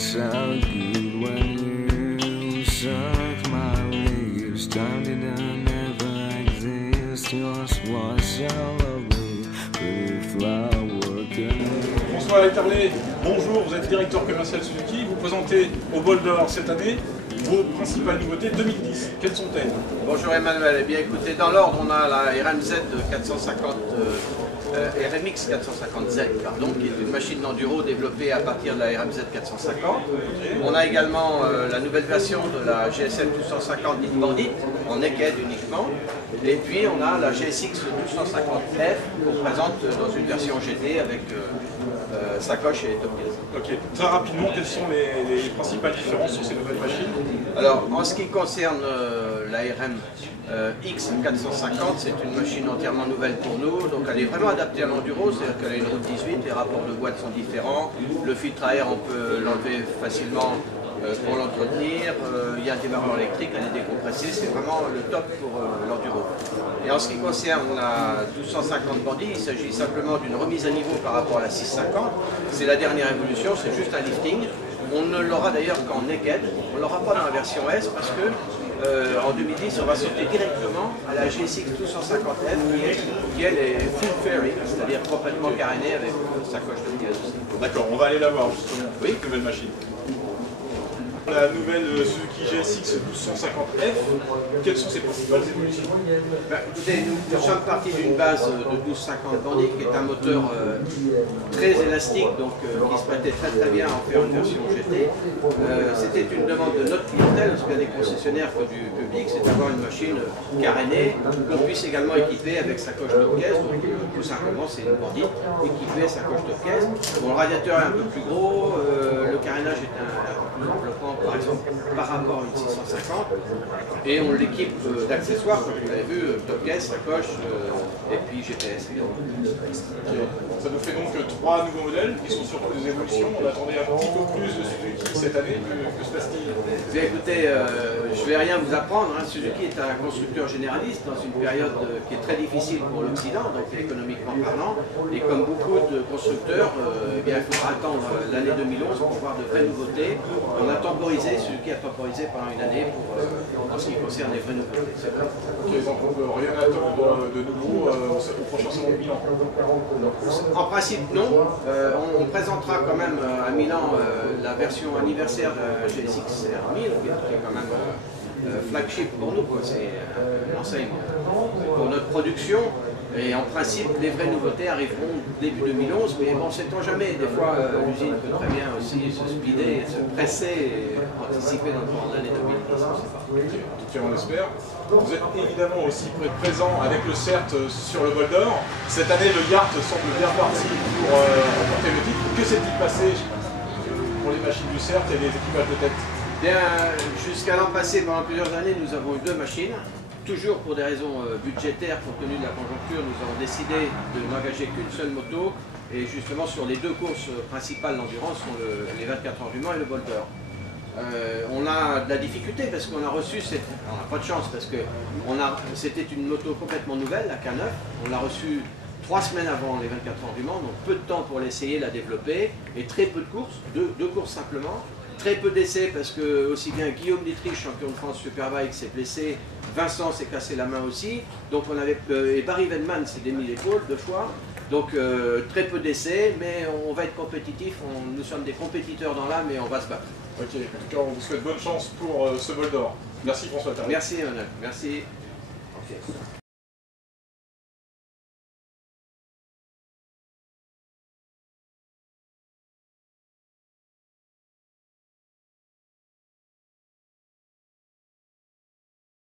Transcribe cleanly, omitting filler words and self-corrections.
so good when you suck my lips. Time didn't ever exist. Yours was so lovely, pretty flower girl. François Etterlé, bonjour, vous êtes directeur commercial Suzuki. Vous présentez au Bol d'Or cette année vos principales nouveautés 2010. Quelles sont-elles? Bonjour Emmanuel, eh bien écoutez, dans l'ordre on a la RMZ 450, RMX 450Z, pardon, qui est une machine d'enduro développée à partir de la RMZ 450. On a également la nouvelle version de la GSM 1250 Hit Bandit, en naked uniquement. Et puis on a la GSX 1250F qu'on présente dans une version GT avec sacoche et top gear. Ok, très rapidement, quelles sont les principales différences sur ces nouvelles machines? Alors, en ce qui concerne la RM X450, c'est une machine entièrement nouvelle pour nous, donc elle est vraiment adaptée à l'enduro, c'est-à-dire qu'elle a une route 18, les rapports de boîte sont différents, le filtre à air on peut l'enlever facilement pour l'entretenir, il y a un démarreur électrique, elle est décompressée, c'est vraiment le top pour l'enduro. Et en ce qui concerne la 1250 Bandit, il s'agit simplement d'une remise à niveau par rapport à la 650, c'est la dernière évolution, c'est juste un lifting. On ne l'aura d'ailleurs qu'en naked, on ne l'aura pas dans la version S parce que en 2010 on va sauter directement à la GSX 1250F qui elle est full fairing, c'est-à-dire complètement carénée avec sacoche de gaz aussi. D'accord, on va aller la voir justement, oui. Nouvelle machine. La nouvelle Suzuki GSX 1250F, quelles sont ses principales évolutions? Écoutez, nous sommes partis d'une base de 1250 Bandit qui est un moteur très élastique, donc qui se prêtait très bien à en faire une version GT. C'était une demande de notre clientèle, aussi bien des concessionnaires que du public, c'est d'avoir une machine carénée qu'on puisse également équiper avec sacoche top caisse. Donc tout simplement c'est une Bandit équipée sacoche top caisse. Bon, le radiateur est un peu plus gros, le carénage est un peu plus enveloppant par exemple par rapport à une 650 et on l'équipe d'accessoires comme vous l'avez vu, top caisse, sacoche et puis GPS également. Ça nous fait donc 3 nouveaux modèles qui sont surtout des évolutions. On attendait un petit peu plus de Suzuki cette année, que se passe-t-il? Bien écoutez, je ne vais rien vous apprendre, hein. Suzuki est un constructeur généraliste dans une période qui est très difficile pour l'Occident, donc économiquement parlant, et comme beaucoup de constructeurs, eh bien, il faudra attendre l'année 2011 pour voir de vraies nouveautés. On a temporisé, Suzuki a temporisé pendant une année pour, en ce qui concerne les vraies nouveautés. Ok, donc on ne peut rien attendre de nouveau au prochain salon de Milan? En principe non, on présentera quand même à Milan la version anniversaire de GSX R1000 qui est quand même flagship pour nous, c'est une enseigne pour notre production. Et en principe, les vraies nouveautés arriveront début 2011, mais bon, sait-on jamais, des fois l'usine peut très bien aussi se speeder, se presser et anticiper dans l'année 2010, on ne sait pas. En tout cas, on l'espère. Vous êtes évidemment aussi présent avec le CERT sur le Bol d'Or. Cette année, le Yart semble bien parti pour remporter le titre. Que s'est-il passé pour les machines du CERT et les équipages de tête? Bien, jusqu'à l'an passé, pendant plusieurs années, nous avons eu 2 machines. Toujours pour des raisons budgétaires, compte tenu de la conjoncture, nous avons décidé de n'engager qu'une seule moto. Et justement, sur les 2 courses principales d'endurance sont les 24 heures du Mans et le Bol d'Or. On a de la difficulté parce qu'on a reçu, on n'a pas de chance parce que c'était une moto complètement nouvelle, la K9. On l'a reçue 3 semaines avant les 24 heures du Mans, donc peu de temps pour l'essayer, la développer, et très peu de courses, deux courses simplement. Très peu d'essais parce que aussi bien Guillaume Dietrich, champion de France Superbike, s'est blessé, Vincent s'est cassé la main aussi, donc on avait, et Barry Wendman s'est démis l'épaule 2 fois, donc très peu d'essais, mais on va être compétitif, nous sommes des compétiteurs dans l'âme et on va se battre. Ok, en tout cas on vous souhaite bonne chance pour ce Bol d'Or. Merci François Etterlé. Merci Emmanuel, merci. Okay.